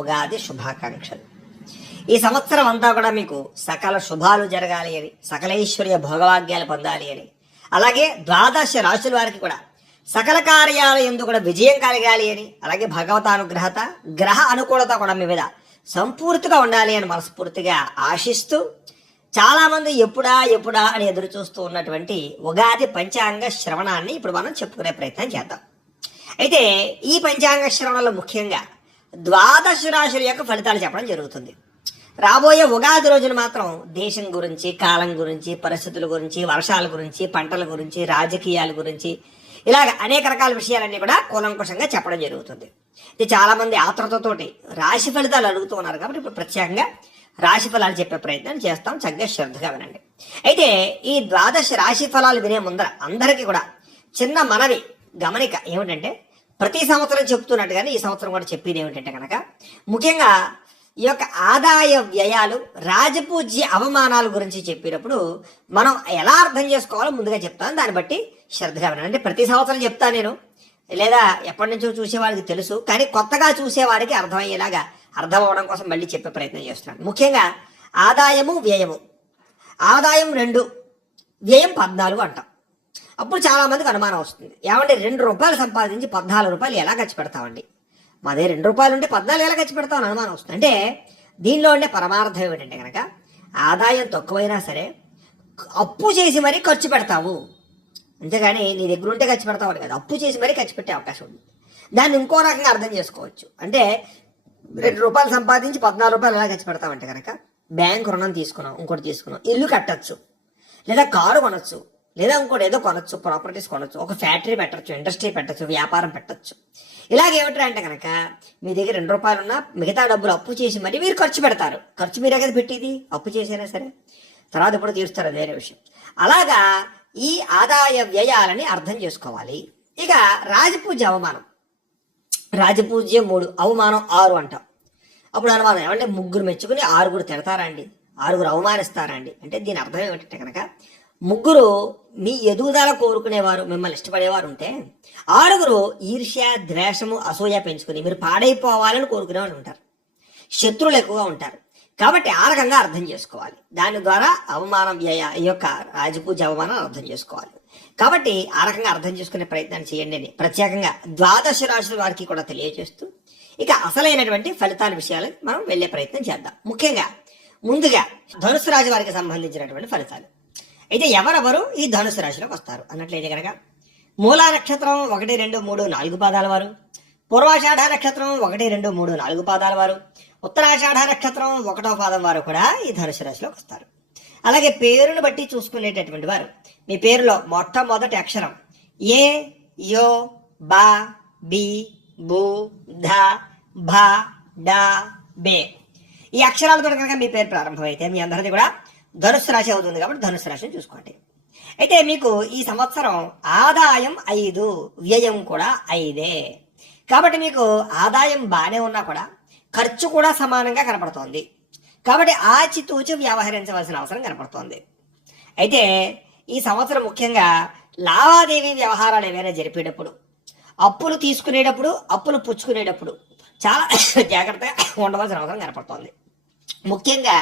ఉగాది శుభాకాంక్షలు. ఈ సంవత్సరం అంతా కూడా మీకు సకల శుభాలు జరగాలి అని సకలైశ్వర్య భోగవాగ్యాలు పొందాలి అని అలాగే ద్వాదశ రాశుల వారికి కూడా సకల కార్యాలు ఎందుకు కూడా విజయం కలగాలి అని అలాగే భగవతానుగ్రహత గ్రహ అనుకూలత కూడా మీ మీద సంపూర్తిగా ఉండాలి అని మనస్ఫూర్తిగా ఆశిస్తూ చాలామంది ఎప్పుడా ఎప్పుడా అని ఎదురు చూస్తూ ఉన్నటువంటి ఉగాది పంచాంగ శ్రవణాన్ని ఇప్పుడు మనం చెప్పుకునే ప్రయత్నం చేద్దాం. అయితే ఈ పంచాంగ శ్రవణంలో ముఖ్యంగా ద్వాదశ రాశుల యొక్క ఫలితాలు చెప్పడం జరుగుతుంది. రాబోయే ఉగాది రోజున మాత్రం దేశం గురించి కాలం గురించి పరిస్థితుల గురించి వర్షాల గురించి పంటల గురించి రాజకీయాల గురించి ఇలాగ అనేక రకాల విషయాలన్నీ కూడా కూలంకుషంగా చెప్పడం జరుగుతుంది. ఇది చాలామంది ఆతృతతోటి రాశి ఫలితాలు అడుగుతూ ఉన్నారు కాబట్టి ఇప్పుడు ప్రత్యేకంగా రాశి ఫలాలు చెప్పే ప్రయత్నం చేస్తాం. చక్కగా శ్రద్ధగా వినండి. అయితే ఈ ద్వాదశ రాశి ఫలాలు వినే ముందర అందరికీ కూడా చిన్న మనవి గమనిక ఏమిటంటే ప్రతి సంవత్సరం చెప్తున్నట్టుగానే ఈ సంవత్సరం కూడా చెప్పేది ఏమిటంటే కనుక ముఖ్యంగా ఈ యొక్క ఆదాయ వ్యయాలు రాజపూజ్య అవమానాల గురించి చెప్పినప్పుడు మనం ఎలా అర్థం చేసుకోవాలో ముందుగా చెప్తాను. దాన్ని బట్టి శ్రద్ధగా వినండి. అంటే ప్రతి సంవత్సరం చెప్తాను నేను. లేదా ఎప్పటి నుంచో చూసే వాళ్ళకి తెలుసు కానీ కొత్తగా చూసే వారికి అర్థమయ్యేలాగా అర్థం అవ్వడం కోసం మళ్ళీ చెప్పే ప్రయత్నం చేస్తున్నాను. ముఖ్యంగా ఆదాయము వ్యయము. ఆదాయం రెండు వ్యయం పద్నాలుగు అంటాం. అప్పుడు చాలా మందికి అనుమానం వస్తుంది. ఏమంటే రెండు రూపాయలు సంపాదించి పద్నాలుగు రూపాయలు ఎలా ఖర్చు పెడతామండి? మాదే రెండు రూపాయలు ఉంటే పద్నాలుగు ఎలా ఖర్చు పెడతామని అనుమానం వస్తుంది. అంటే దీనిలో ఉండే పరమార్థం ఏమిటంటే కనుక ఆదాయం తక్కువైనా సరే అప్పు చేసి మరీ ఖర్చు పెడతావు. అంతేగాని నీ దగ్గర ఉంటే ఖర్చు పెడతావు కదా. అప్పు చేసి మరీ ఖర్చు పెట్టే అవకాశం ఉంది. దాన్ని ఇంకో రకంగా అర్థం చేసుకోవచ్చు. అంటే రెండు రూపాయలు సంపాదించి పద్నాలుగు రూపాయలు ఎలా ఖర్చు పెడతామంటే కనుక బ్యాంక్ రుణం తీసుకున్నాం ఇంకోటి తీసుకున్నాం ఇల్లు కట్టచ్చు. లేదా కారు కొనొచ్చు. లేదా ఇంకోటి ఏదో కొనొచ్చు ప్రాపర్టీస్ కొనొచ్చు ఒక ఫ్యాక్టరీ పెట్టచ్చు ఇండస్ట్రీ పెట్టచ్చు వ్యాపారం పెట్టచ్చు. ఇలాగ ఏమిట్రా అంటే కనుక మీ దగ్గర రెండు రూపాయలు ఉన్నా మిగతా డబ్బులు అప్పు చేసి మరి మీరు ఖర్చు పెడతారు. ఖర్చు మీరే కదా పెట్టేది అప్పు చేసైనా సరే. తర్వాత ఇప్పుడు తీరుస్తారు వేరే విషయం. అలాగా ఈ ఆదాయ వ్యయాలని అర్థం చేసుకోవాలి. ఇక రాజపూజ అవమానం. రాజపూజ్యం మూడు అవమానం ఆరు అంటాం. అప్పుడు అనుమానం ఏమంటే ముగ్గురు మెచ్చుకుని ఆరుగురు తిడతారా అండి ఆరుగురు అవమానిస్తారా అండి అంటే దీని అర్థం ఏమిటంటే కనుక ముగ్గురు మీ ఎదుగుదల కోరుకునేవారు మిమ్మల్ని ఇష్టపడేవారు ఉంటే ఆరుగురు ఈర్ష్య ద్వేషము అసూయ పెంచుకుని మీరు పాడైపోవాలని కోరుకునేవారు ఉంటారు. శత్రువులు ఎక్కువగా ఉంటారు. కాబట్టి ఆ రకంగా అర్థం చేసుకోవాలి. దాని ద్వారా అవమానం వ్యయ ఈ యొక్క రాజపూజ అవమానం అర్థం చేసుకోవాలి. కాబట్టి ఆ రకంగా అర్థం చేసుకునే ప్రయత్నం చేయండి అని ప్రత్యేకంగా ద్వాదశ రాశుల వారికి కూడా తెలియజేస్తూ ఇక అసలైనటువంటి ఫలితాల విషయాలు మనం వెళ్ళే ప్రయత్నం చేద్దాం. ముఖ్యంగా ముందుగా ధనుసు రాశి వారికి సంబంధించినటువంటి ఫలితాలు. అయితే ఎవరెవరు ఈ ధనుసు రాశిలోకి వస్తారు? అన్నట్లయితే కనుక మూలా నక్షత్రం ఒకటి రెండు మూడు నాలుగు పాదాల వారు. పూర్వాషాఢ నక్షత్రం ఒకటి రెండు మూడు నాలుగు పాదాల వారు. ఉత్తరాషాఢ నక్షత్రం ఒకటో పాదం వారు కూడా ఈ ధనుసు రాశిలోకి వస్తారు. అలాగే పేరును బట్టి చూసుకునేటటువంటి వారు. మీ పేరులో మొట్టమొదటి అక్షరం ఏ యో బా బి బు ధ భ డ బే. ఈ అక్షరాలతో కనుక మీ పేరు ప్రారంభమైతే మీ అందరిది కూడా ధనుసు రాశి అవుతుంది కాబట్టి ధనుసు రాశిని చూసుకోండి. అయితే మీకు ఈ సంవత్సరం ఆదాయం ఐదు వ్యయం కూడా ఐదే. కాబట్టి మీకు ఆదాయం బాగానే ఉన్నా కూడా ఖర్చు కూడా సమానంగా కనపడుతోంది. కాబట్టి ఆచితూచి వ్యవహరించవలసిన అవసరం కనపడుతోంది. అయితే ఈ సంవత్సరం ముఖ్యంగా లావాదేవీ వ్యవహారాలు ఏవైనా జరిపేటప్పుడు అప్పులు తీసుకునేటప్పుడు అప్పులు పుచ్చుకునేటప్పుడు చాలా జాగ్రత్తగా ఉండవలసిన అవసరం కనపడుతోంది. ముఖ్యంగా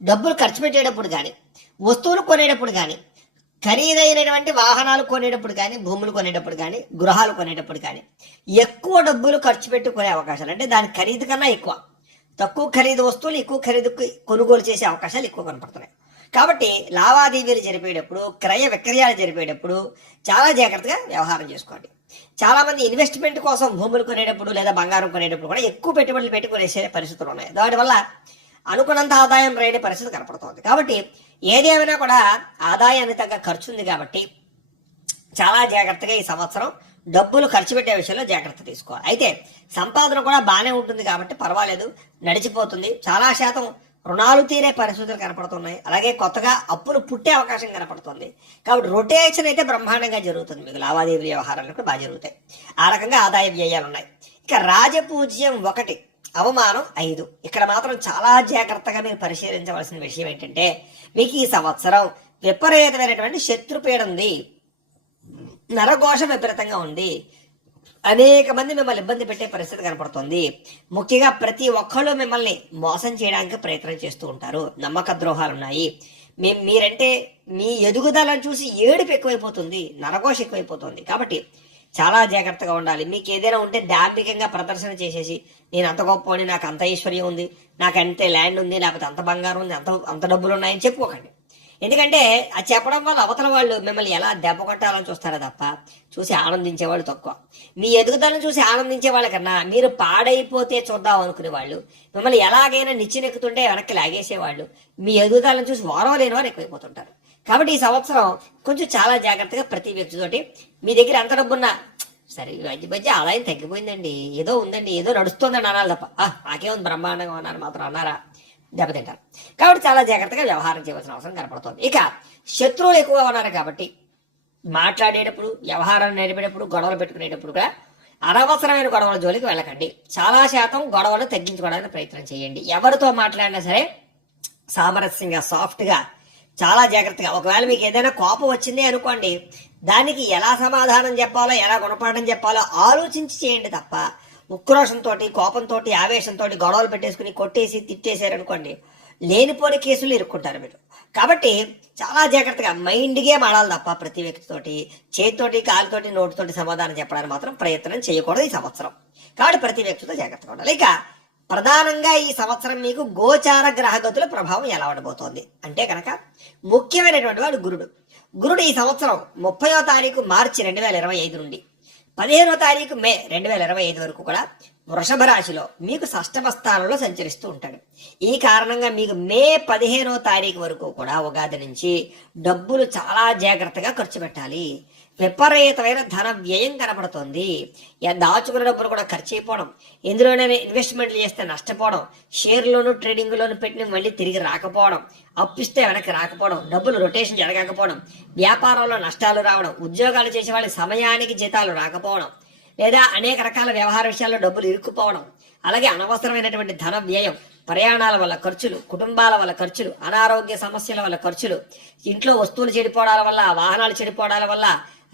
డబ్బులు ఖర్చు పెట్టేటప్పుడు కానీ వస్తువులు కొనేటప్పుడు కానీ ఖరీదైనటువంటి వాహనాలు కొనేటప్పుడు కానీ భూములు కొనేటప్పుడు కానీ గృహాలు కొనేటప్పుడు కానీ ఎక్కువ డబ్బులు ఖర్చు పెట్టుకునే అవకాశాలు అంటే దాని ఖరీదు కన్నా ఎక్కువ. తక్కువ ఖరీదు వస్తువులు ఎక్కువ ఖరీదు కొనుగోలు చేసే అవకాశాలు ఎక్కువ కనపడుతున్నాయి. కాబట్టి లావాదేవీలు జరిపేటప్పుడు క్రయ విక్రయాలు జరిపేటప్పుడు చాలా జాగ్రత్తగా వ్యవహారం చేసుకోండి. చాలా మంది ఇన్వెస్ట్మెంట్ కోసం భూములు కొనేటప్పుడు లేదా బంగారం కొనేటప్పుడు కూడా ఎక్కువ పెట్టుబడులు పెట్టి కొనేసే పరిస్థితులు ఉన్నాయి. దానివల్ల అనుకున్నంత ఆదాయం రాని పరిస్థితి కనపడుతోంది. కాబట్టి ఏదేమైనా కూడా ఆదాయాన్ని తగ్గ ఖర్చు ఉంది కాబట్టి చాలా జాగ్రత్తగా ఈ సంవత్సరం డబ్బులు ఖర్చు పెట్టే విషయంలో జాగ్రత్త తీసుకోవాలి. అయితే సంపాదన కూడా బాగానే ఉంటుంది కాబట్టి పర్వాలేదు నడిచిపోతుంది. చాలా శాతం రుణాలు తీరే పరిస్థితులు కనపడుతున్నాయి. అలాగే కొత్తగా అప్పులు పుట్టే అవకాశం కనపడుతుంది. కాబట్టి రొటేషన్ అయితే బ్రహ్మాండంగా జరుగుతుంది. మీకు లావాదేవీ వ్యవహారాలు కూడా బాగా జరుగుతాయి. ఆ రకంగా ఆదాయ వ్యయాలు ఉన్నాయి. ఇక రాజపూజ్యం ఒకటి. అవమానం ఐదు. ఇక్కడ మాత్రం చాలా జాగ్రత్తగా మీరు పరిశీలించవలసిన విషయం ఏంటంటే మీకు ఈ సంవత్సరం విపరీతమైనటువంటి శత్రుపీడ ఉంది. నరఘోష విపరీతంగా ఉంది. అనేక మంది మిమ్మల్ని ఇబ్బంది పెట్టే పరిస్థితి కనపడుతుంది. ముఖ్యంగా ప్రతి ఒక్కళ్ళు మిమ్మల్ని మోసం చేయడానికి ప్రయత్నం చేస్తూ ఉంటారు. నమ్మక ద్రోహాలు ఉన్నాయి. మీ మీరంటే మీ ఎదుగుదలను చూసి ఏడుపు ఎక్కువైపోతుంది. నరఘోష ఎక్కువైపోతుంది. కాబట్టి చాలా జాగ్రత్తగా ఉండాలి. మీకు ఏదైనా ఉంటే డాంబికంగా ప్రదర్శన చేసేసి నేను అంత గొప్ప నాకు అంత ఐశ్వర్యం ఉంది నాకు అంతే ల్యాండ్ ఉంది లేకపోతే అంత బంగారం ఉంది అంత అంత డబ్బులు ఉన్నాయని చెప్పుకోకండి. ఎందుకంటే అది చెప్పడం వల్ల అవతల వాళ్ళు మిమ్మల్ని ఎలా దెబ్బ కొట్టాలని చూస్తారో తప్ప చూసి ఆనందించేవాళ్ళు తక్కువ. మీ ఎదుగుదలను చూసి ఆనందించే వాళ్ళకన్నా మీరు పాడైపోతే చూద్దాం అనుకునే వాళ్ళు మిమ్మల్ని ఎలాగైనా నిచ్చినెక్కుతుంటే వెనక్కి లాగేసేవాళ్ళు మీ ఎదుగుదలను చూసి వారం లేని వారు ఎక్కువైపోతుంటారు. కాబట్టి ఈ సంవత్సరం కొంచెం చాలా జాగ్రత్తగా ప్రతి వ్యక్తితోటి మీ దగ్గర ఎంత డబ్బున్నా? సరే ఈ మధ్య మధ్య ఆదాయం తగ్గిపోయిందండి. ఏదో ఉందండి ఏదో నడుస్తుందండి అనాలి తప్ప. "ఆ, నాకేముంది బ్రహ్మాండంగా ఉన్నారు మాత్రం అన్నారా? దెబ్బతింటారు. కాబట్టి చాలా జాగ్రత్తగా వ్యవహారం చేయవలసిన అవసరం కనపడుతుంది. ఇక శత్రువులు ఎక్కువగా ఉన్నారు కాబట్టి మాట్లాడేటప్పుడు వ్యవహారం నడిపేటప్పుడు గొడవలు పెట్టుకునేటప్పుడు కూడా అనవసరమైన గొడవల జోలికి వెళ్ళకండి. చాలా శాతం గొడవలు తగ్గించుకోవడానికి ప్రయత్నం చేయండి. ఎవరితో మాట్లాడినా సరే సామరస్యంగా సాఫ్ట్గా చాలా జాగ్రత్తగా. ఒకవేళ మీకు ఏదైనా కోపం వచ్చింది అనుకోండి దానికి ఎలా సమాధానం చెప్పాలో ఎలా గుణపాఠం చెప్పాలో ఆలోచించి చేయండి తప్ప. ఉక్రోషంతో కోపంతో ఆవేశంతో గొడవలు పెట్టేసుకుని కొట్టేసి తిట్టేశారనుకోండి లేనిపోని కేసులు ఇరుక్కుంటారు మీరు. కాబట్టి చాలా జాగ్రత్తగా మైండ్గా మాడాలి తప్ప ప్రతి వ్యక్తితోటి చేతితోటి కాలుతోటి నోటితోటి సమాధానం చెప్పడానికి మాత్రం ప్రయత్నం చేయకూడదు ఈ సంవత్సరం. కాబట్టి ప్రతి వ్యక్తితో జాగ్రత్తగా ఉండాలి. ఇక ప్రధానంగా ఈ సంవత్సరం మీకు గోచార గ్రహగతుల ప్రభావం ఎలా ఉండబోతోంది? అంటే కనుక ముఖ్యమైనటువంటి వాడు గురుడు. గురుడు ఈ సంవత్సరం ముప్పయో తారీఖు మార్చి రెండు వేల ఇరవై ఐదు నుండి పదిహేనో తారీఖు మే రెండు వేల ఇరవై ఐదు వరకు కూడా వృషభ రాశిలో మీకు షష్టమ స్థానంలో సంచరిస్తూ ఉంటాడు. ఈ కారణంగా మీకు మే పదిహేనో తారీఖు వరకు కూడా ఉగాది నుంచి డబ్బులు చాలా జాగ్రత్తగా ఖర్చు పెట్టాలి. విపరీతమైన ధన వ్యయం కనబడుతుంది. దాచుకున్న డబ్బులు కూడా ఖర్చు అయిపోవడం ఎందులోనైనా ఇన్వెస్ట్మెంట్లు చేస్తే నష్టపోవడం షేర్లోను ట్రేడింగ్లోను పెట్టిన మళ్ళీ తిరిగి రాకపోవడం అప్పిస్తే వెనక్కి రాకపోవడం డబ్బులు రొటేషన్ జరగకపోవడం వ్యాపారంలో నష్టాలు రావడం ఉద్యోగాలు చేసే వాళ్ళకి సమయానికి జీతాలు రాకపోవడం లేదా అనేక రకాల వ్యవహార విషయాల్లో డబ్బులు ఇరుక్కుపోవడం అలాగే అనవసరమైనటువంటి ధన వ్యయం ప్రయాణాల వల్ల ఖర్చులు కుటుంబాల వల్ల ఖర్చులు అనారోగ్య సమస్యల వల్ల ఖర్చులు ఇంట్లో వస్తువులు చెడిపోవడాల వల్ల వాహనాలు చెడిపోవడాల వల్ల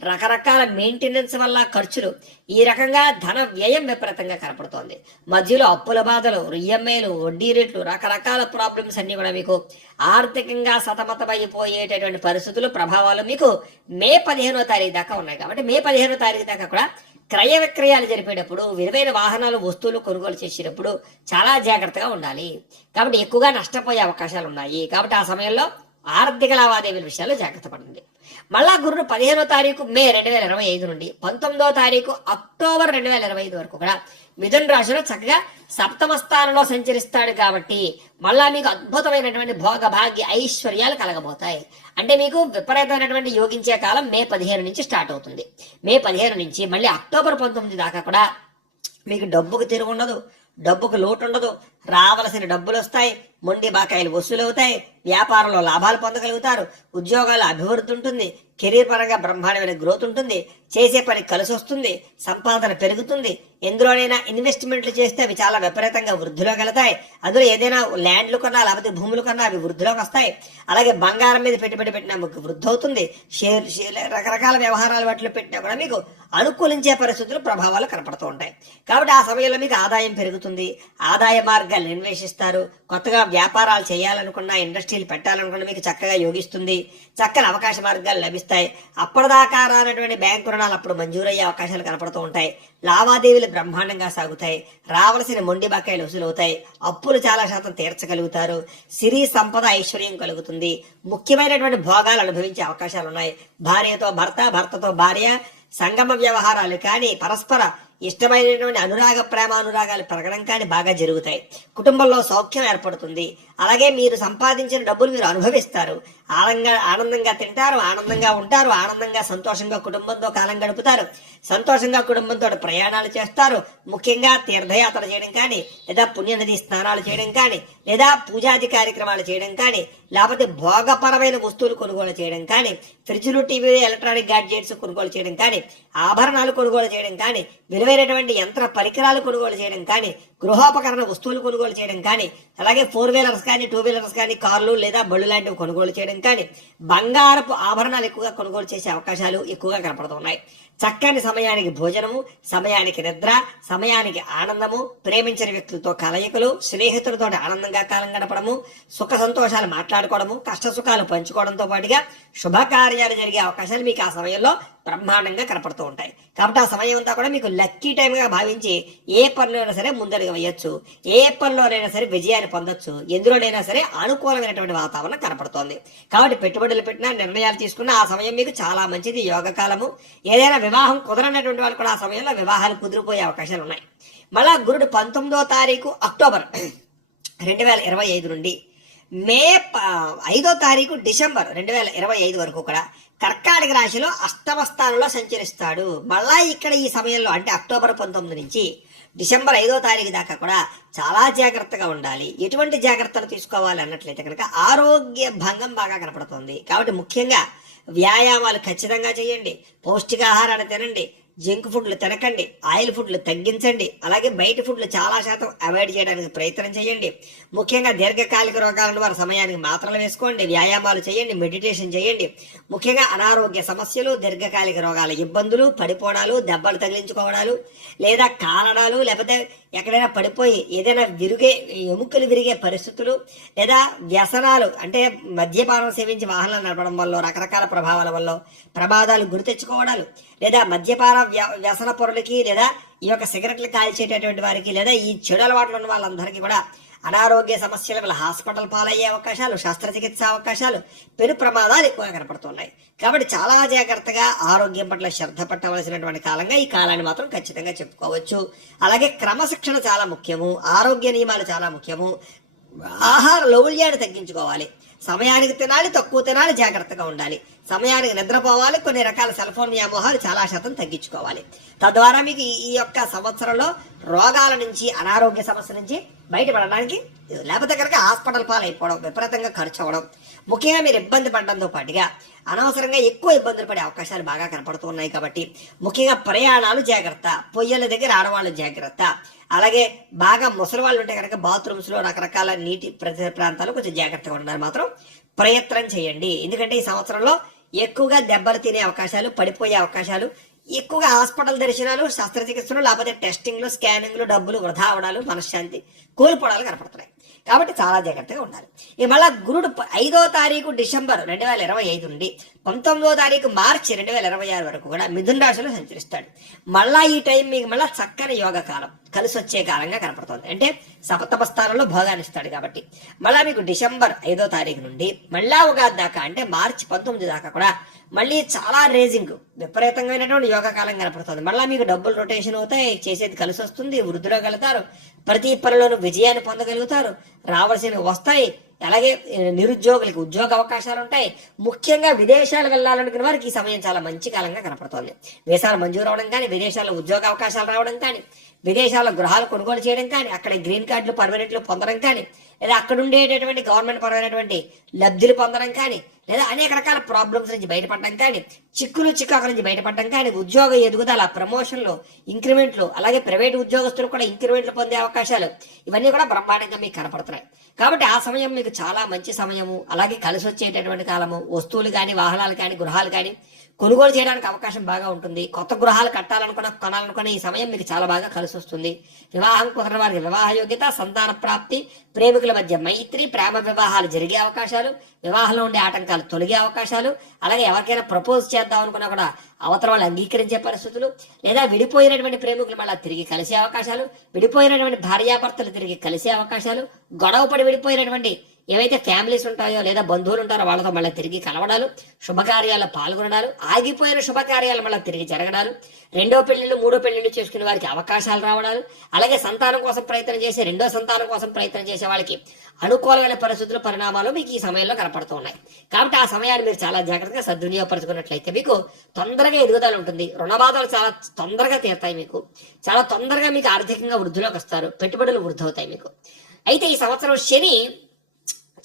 రకరకాల మెయింటెనెన్స్ వల్ల ఖర్చులు. ఈ రకంగా ధన వ్యయం విపరీతంగా కనపడుతోంది. మధ్యలో అప్పుల బాధలు ఈఎంఐలు వడ్డీ రేట్లు రకరకాల ప్రాబ్లమ్స్ అన్ని కూడా మీకు ఆర్థికంగా సతమతమైపోయేటటువంటి పరిస్థితులు ప్రభావాలు మీకు మే పదిహేనో తారీఖు దాకా ఉన్నాయి. కాబట్టి మే పదిహేనో తారీఖు దాకా కూడా క్రయ విక్రయాలు జరిపేటప్పుడు విలువైన వాహనాలు వస్తువులు కొనుగోలు చేసేటప్పుడు చాలా జాగ్రత్తగా ఉండాలి. కాబట్టి ఎక్కువగా నష్టపోయే అవకాశాలు ఉన్నాయి. కాబట్టి ఆ సమయంలో ఆర్థిక లావాదేవీల విషయాల్లో జాగ్రత్త పడండి. మళ్ళా గురుడు పదిహేనో తారీఖు మే రెండు వేల ఇరవై ఐదు నుండి పంతొమ్మిదో తారీఖు అక్టోబర్ రెండు వేల ఇరవై ఐదు వరకు కూడా మిథున్ రాశిలో చక్కగా సప్తమ స్థానంలో సంచరిస్తాడు కాబట్టి మళ్ళా మీకు అద్భుతమైనటువంటి భోగ భాగ్య ఐశ్వర్యాలు కలగబోతాయి. అంటే మీకు విపరీతమైనటువంటి యోగించే కాలం మే పదిహేను నుంచి స్టార్ట్ అవుతుంది. మే పదిహేను నుంచి మళ్ళీ అక్టోబర్ పంతొమ్మిది దాకా కూడా మీకు డబ్బుకు తిరుగు ఉండదు డబ్బుకు లోటు ఉండదు రావలసిన డబ్బులు వస్తాయి మొండి బాకాయలు వసూలవుతాయి వ్యాపారంలో లాభాలు పొందగలుగుతారు ఉద్యోగాల అభివృద్ధి ఉంటుంది కెరీర్ పరంగా బ్రహ్మాండమైన గ్రోత్ ఉంటుంది చేసే పని కలిసి వస్తుంది సంపాదన పెరుగుతుంది. ఎందులోనైనా ఇన్వెస్ట్మెంట్లు చేస్తే అవి చాలా విపరీతంగా వృద్ధిలోకి వెళతాయి. అందులో ఏదైనా ల్యాండ్లు కొన్నా లేకపోతే భూములు కొన్నా అవి వృద్ధిలోకి వస్తాయి. అలాగే బంగారం మీద పెట్టుబడి పెట్టినా మీకు వృద్ధి అవుతుంది. షేర్ షేర్ రకరకాల వ్యవహారాలు వాటిలో పెట్టినా కూడా మీకు అనుకూలించే పరిస్థితులు ప్రభావాలు కనపడుతూ ఉంటాయి. కాబట్టి ఆ సమయంలో మీకు ఆదాయం పెరుగుతుంది. ఆదాయ మార్గాలు అన్వేషిస్తారు. కొత్తగా వ్యాపారాలు చేయాలనుకున్న ఇండస్ట్రీ పాలసీలు పెట్టాలనుకుంటే మీకు చక్కగా యోగిస్తుంది. చక్కని అవకాశ మార్గాలు లభిస్తాయి. అప్పటిదాకా రానటువంటి బ్యాంకు రుణాలు అప్పుడు మంజూరయ్యే అవకాశాలు కనపడుతూ ఉంటాయి. లావాదేవీలు బ్రహ్మాండంగా సాగుతాయి. రావలసిన మొండి బకాయిలు వసూలవుతాయి. అప్పులు చాలా శాతం తీర్చగలుగుతారు. సిరి సంపద ఐశ్వర్యం కలుగుతుంది. ముఖ్యమైనటువంటి భోగాలు అనుభవించే అవకాశాలు ఉన్నాయి. భార్యతో భర్త భర్తతో భార్య సంగమ వ్యవహారాలు కానీ పరస్పర ఇష్టమైనటువంటి అనురాగ ప్రేమ అనురాగాలు పెరగడం కానీ బాగా జరుగుతాయి. కుటుంబంలో సౌఖ్యం ఏర్పడుతుంది. అలాగే మీరు సంపాదించిన డబ్బులు మీరు అనుభవిస్తారు. ఆనందంగా ఆనందంగా తింటారు ఆనందంగా ఉంటారు ఆనందంగా సంతోషంగా కుటుంబంతో కాలం గడుపుతారు. సంతోషంగా కుటుంబంతో ప్రయాణాలు చేస్తారు. ముఖ్యంగా తీర్థయాత్ర చేయడం కానీ లేదా పుణ్యనది స్నానాలు చేయడం కానీ లేదా పూజాది కార్యక్రమాలు చేయడం కానీ లేకపోతే భోగపరమైన వస్తువులు కొనుగోలు చేయడం కానీ ఫ్రిడ్జ్లు టీవీ ఎలక్ట్రానిక్ గాడ్జెట్స్ కొనుగోలు చేయడం కానీ ఆభరణాలు కొనుగోలు చేయడం కానీ విలువైనటువంటి యంత్ర పరికరాలు కొనుగోలు చేయడం కానీ గృహోపకరణ వస్తువులు కొనుగోలు చేయడం కానీ అలాగే ఫోర్ వీలర్స్ కానీ టూ వీలర్స్ కానీ కార్లు లేదా బళ్ళు లాంటివి కొనుగోలు చేయడం కానీ బంగారపు ఆభరణాలు ఎక్కువగా కొనుగోలు చేసే అవకాశాలు ఎక్కువగా కనపడుతున్నాయి. చక్కని సమయానికి భోజనము సమయానికి నిద్ర సమయానికి ఆనందము ప్రేమించిన వ్యక్తులతో కలయికలు స్నేహితులతో ఆనందంగా కాలం గడపడము సుఖ సంతోషాలు మాట్లాడుకోవడము కష్ట సుఖాలు పంచుకోవడంతో పాటుగా శుభకార్యాలు జరిగే అవకాశాలు మీకు ఆ సమయంలో బ్రహ్మాండంగా కనపడుతూ ఉంటాయి. కాబట్టి ఆ సమయం అంతా కూడా మీకు లక్కీ టైంగా భావించి ఏ పనిలోనైనా సరే ముందడుగు వేయచ్చు. ఏ పనిలోనైనా సరే విజయాన్ని పొందొచ్చు. ఎందులోనైనా సరే అనుకూలమైనటువంటి వాతావరణం కనపడుతోంది. కాబట్టి పెట్టుబడులు పెట్టినా నిర్ణయాలు తీసుకున్న ఆ సమయం మీకు చాలా మంచిది. యోగ కాలము ఏదైనా వివాహం కుదరనటువంటి వాళ్ళు కూడా ఆ సమయంలో వివాహాలు కుదిరిపోయే అవకాశాలు ఉన్నాయి. మళ్ళా గురుడు పంతొమ్మిదో తారీఖు అక్టోబర్ రెండు వేల ఇరవై ఐదు నుండి మే ప- ఐదో తారీఖు డిసెంబర్ రెండు వేల ఇరవై ఐదు వరకు కూడా కర్కాటక రాశిలో అష్టమ స్థానంలో సంచరిస్తాడు. మళ్ళా ఇక్కడ ఈ సమయంలో అంటే అక్టోబర్ పంతొమ్మిది నుంచి డిసెంబర్ ఐదో తారీఖు దాకా కూడా చాలా జాగ్రత్తగా ఉండాలి. ఎటువంటి జాగ్రత్తలు తీసుకోవాలి అన్నట్లయితే కనుక ఆరోగ్య భంగం బాగా కనపడుతుంది. కాబట్టి ముఖ్యంగా వ్యాయామాలు ఖచ్చితంగా చేయండి. పౌష్టికాహారాన్ని తినండి. జంక్ ఫుడ్లు తినకండి. ఆయిల్ ఫుడ్లు తగ్గించండి. అలాగే బయట ఫుడ్లు చాలా శాతం అవాయిడ్ చేయడానికి ప్రయత్నం చేయండి. ముఖ్యంగా దీర్ఘకాలిక రోగాలను వారి సమయానికి మాత్రలు వేసుకోండి. వ్యాయామాలు చేయండి. మెడిటేషన్ చేయండి. ముఖ్యంగా అనారోగ్య సమస్యలు దీర్ఘకాలిక రోగాల ఇబ్బందులు పడిపోవడాలు దెబ్బలు తగిలించుకోవడాలు లేదా కాలడాలు లేకపోతే ఎక్కడైనా పడిపోయి ఏదైనా విరిగే ఎముకలు విరిగే పరిస్థితులు లేదా వ్యసనాలు అంటే మద్యపానం సేవించి వాహనాలు నడపడం వల్ల రకరకాల ప్రభావాల వల్ల ప్రమాదాలు గురి తెచ్చుకోవడాలు లేదా మద్యపాన వ్యసన పొరులకి లేదా ఈ యొక్క సిగరెట్లు కాల్చేటటువంటి వారికి లేదా ఈ చెడు అలవాట్లు ఉన్న వాళ్ళందరికీ కూడా అనారోగ్య సమస్యల వల్ల హాస్పిటల్ పాలయ్యే అవకాశాలు శస్త్రచికిత్స అవకాశాలు పెను ప్రమాదాలు ఎక్కువగా కనపడుతున్నాయి. కాబట్టి చాలా జాగ్రత్తగా ఆరోగ్యం పట్ల శ్రద్ధ పట్టవలసినటువంటి కాలంగా ఈ కాలాన్ని మాత్రం ఖచ్చితంగా చెప్పుకోవచ్చు. అలాగే క్రమశిక్షణ చాలా ముఖ్యము ఆరోగ్య నియమాలు చాలా ముఖ్యము. ఆహార లౌల్యాన్ని తగ్గించుకోవాలి. సమయానికి తినాలి తక్కువ తినాలి జాగ్రత్తగా ఉండాలి. సమయానికి నిద్రపోవాలి. కొన్ని రకాల సెల్ ఫోన్ వ్యామోహాలు చాలా శాతం తగ్గించుకోవాలి. తద్వారా మీకు ఈ- యొక్క సంవత్సరంలో రోగాల నుంచి అనారోగ్య సమస్య నుంచి బయటపడడానికి లేకపోతే కనుక హాస్పిటల్ పాలైపోవడం విపరీతంగా ఖర్చు అవ్వడం ముఖ్యంగా మీరు ఇబ్బంది పడడంతో పాటుగా అనవసరంగా ఎక్కువ ఇబ్బందులు పడే అవకాశాలు బాగా కనపడుతూ ఉన్నాయి కాబట్టి ముఖ్యంగా ప్రయాణాలు జాగ్రత్త పొయ్యల దగ్గర ఆడవాళ్ళు జాగ్రత్త. అలాగే బాగా ముసలి వాళ్ళు ఉంటే కనుక బాత్రూమ్స్లో రకరకాల నీటి ప్రాంతాలు కొంచెం జాగ్రత్తగా ఉండడానికి మాత్రం. ప్రయత్నం చేయండి. ఎందుకంటే ఈ సంవత్సరంలో ఎక్కువగా దెబ్బలు తినే అవకాశాలు పడిపోయే అవకాశాలు ఎక్కువగా హాస్పిటల్ దర్శనాలు శస్త్రచికిత్సలు లేకపోతే టెస్టింగ్లు స్కానింగ్లు డబ్బులు వృధా అవడాలు మనశ్శాంతి కోల్పోవడాలు కనపడుతున్నాయి. కాబట్టి చాలా జాగ్రత్తగా ఉండాలి. ఇక మళ్ళా గురుడు ఐదో తారీఖు డిసెంబర్ రెండు వేల ఇరవై ఐదు నుండి పంతొమ్మిదో తారీఖు మార్చి రెండు వేల ఇరవై ఆరు వరకు కూడా మిథున రాశిలో సంచరిస్తాడు. మళ్ళా ఈ టైం మీకు మళ్ళా చక్కని యోగ కాలం కలిసి వచ్చే కాలంగా కనపడుతుంది. అంటే సప్తమ స్థానంలో భోగాన్ని ఇస్తాడు కాబట్టి. మళ్ళా మీకు డిసెంబర్ ఐదో తారీఖు నుండి మళ్ళా ఉగాది దాకా అంటే మార్చి పంతొమ్మిది దాకా కూడా మళ్ళీ చాలా రేజింగ్ విపరీతమైనటువంటి యోగ కాలం కనపడుతుంది. మళ్ళీ మీకు డబ్బులు రొటేషన్ అవుతాయి చేసేది కలిసి వస్తుంది వృద్ధిలో కలుతారు ప్రతి పనిలోనూ విజయాన్ని పొందగలుగుతారు. రావాల్సినవి వస్తాయి. అలాగే నిరుద్యోగులకు ఉద్యోగ అవకాశాలు ఉంటాయి. ముఖ్యంగా విదేశాలు వెళ్ళాలనుకున్న వారికి ఈ సమయం చాలా మంచి కాలంగా కనపడుతోంది. వీసాలు మంజూరు అవడం కానీ విదేశాల్లో ఉద్యోగ అవకాశాలు రావడం కానీ విదేశాల్లో గృహాలు కొనుగోలు చేయడం కానీ అక్కడ గ్రీన్ కార్డులు పర్మనెంట్లు పొందడం కానీ లేదా అక్కడ ఉండేటటువంటి గవర్నమెంట్ పరమైనటువంటి లబ్ధులు పొందడం కానీ లేదా అనేక రకాల ప్రాబ్లమ్స్ నుంచి బయటపడడం కానీ చిక్కులు చికాకుల నుంచి బయటపడడం కానీ ఉద్యోగ ఎదుగుదల ప్రమోషన్లు ఇంక్రిమెంట్లు అలాగే ప్రైవేట్ ఉద్యోగస్తులు కూడా ఇంక్రిమెంట్లు పొందే అవకాశాలు ఇవన్నీ కూడా బ్రహ్మాండంగా మీకు కనపడుతున్నాయి. కాబట్టి ఆ సమయం మీకు చాలా మంచి సమయము అలాగే కలిసి వచ్చేటటువంటి కాలము వస్తువులు కానీ వాహనాలు కానీ గృహాలు కానీ కొనుగోలు చేయడానికి అవకాశం బాగా ఉంటుంది. కొత్త గృహాలు కట్టాలనుకున్న కొనాలనుకున్న ఈ సమయం మీకు చాలా బాగా కలిసి వస్తుంది వివాహం కుదరని వారికి వివాహ యోగ్యత సంతాన ప్రాప్తి ప్రేమికుల మధ్య మైత్రి ప్రేమ వివాహాలు జరిగే అవకాశాలు వివాహంలో ఉండే ఆటంకాలు తొలగే అవకాశాలు అలాగే ఎవరికైనా ప్రపోజ్ చేద్దాం అనుకున్నా కూడా అవతల వాళ్ళు అంగీకరించే పరిస్థితులు లేదా విడిపోయినటువంటి ప్రేమికులు మళ్ళీ తిరిగి కలిసే అవకాశాలు విడిపోయినటువంటి భార్యాభర్తలు తిరిగి కలిసే అవకాశాలు గొడవ పడి విడిపోయినటువంటి ఏవైతే ఫ్యామిలీస్ ఉంటాయో లేదా బంధువులు ఉంటారో వాళ్ళతో మళ్ళీ తిరిగి కలవడాలు శుభకార్యాల్లో పాల్గొనడాలు ఆగిపోయిన శుభకార్యాలు మళ్ళీ తిరిగి జరగడాలు రెండో పెళ్ళిళ్ళు మూడో పెళ్ళిళ్ళు చేసుకునే వారికి అవకాశాలు రావడాలు అలాగే సంతానం కోసం ప్రయత్నం చేసే రెండో సంతానం కోసం ప్రయత్నం చేసే వాళ్ళకి అనుకూలమైన పరిస్థితులు పరిణామాలు మీకు ఈ సమయంలో కనపడుతూ ఉన్నాయి. కాబట్టి ఆ సమయాన్ని మీరు చాలా జాగ్రత్తగా సద్వినియోగపరచుకున్నట్లయితే మీకు తొందరగా ఎదుగుదల ఉంటుంది. రుణబాధలు చాలా తొందరగా తీరుతాయి మీకు. చాలా తొందరగా మీకు ఆర్థికంగా వృద్ధిలోకి వస్తారు. పెట్టుబడులు వృద్ధి అవుతాయి మీకు. అయితే ఈ సంవత్సరం శని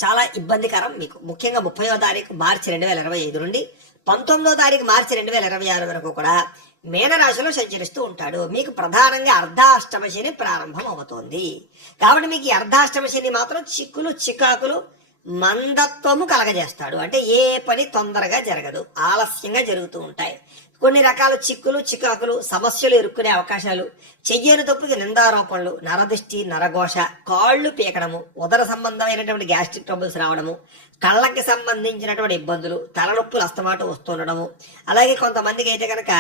చాలా ఇబ్బందికరం మీకు. ముఖ్యంగా ముప్పయో తారీఖు మార్చి రెండు వేల ఇరవై ఐదు నుండి పంతొమ్మిదో తారీఖు మార్చి రెండు వేల ఇరవై ఆరు వరకు కూడా మీనరాశిలో సంచరిస్తూ ఉంటాడు. మీకు ప్రధానంగా అర్ధాష్టమ శని ప్రారంభం అవుతోంది. కాబట్టి మీకు ఈ అర్ధాష్టమ శని మాత్రం చిక్కులు చికాకులు మందత్వము కలగజేస్తాడు. అంటే ఏ పని తొందరగా జరగదు. ఆలస్యంగా జరుగుతూ ఉంటాయి. కొన్ని రకాల చిక్కులు చికాకులు సమస్యలు ఎరుక్కునే అవకాశాలు. చెయ్యని తప్పుకి నిందారోపణలు నరదిష్టి నరఘోష కాళ్ళు పీకడము ఉదర సంబంధమైనటువంటి గ్యాస్ట్రిక్ ట్రబుల్స్ రావడము కళ్ళకి సంబంధించినటువంటి ఇబ్బందులు తలనొప్పులు అస్తమాటు వస్తుండడము. అలాగే కొంతమందికి అయితే కనుక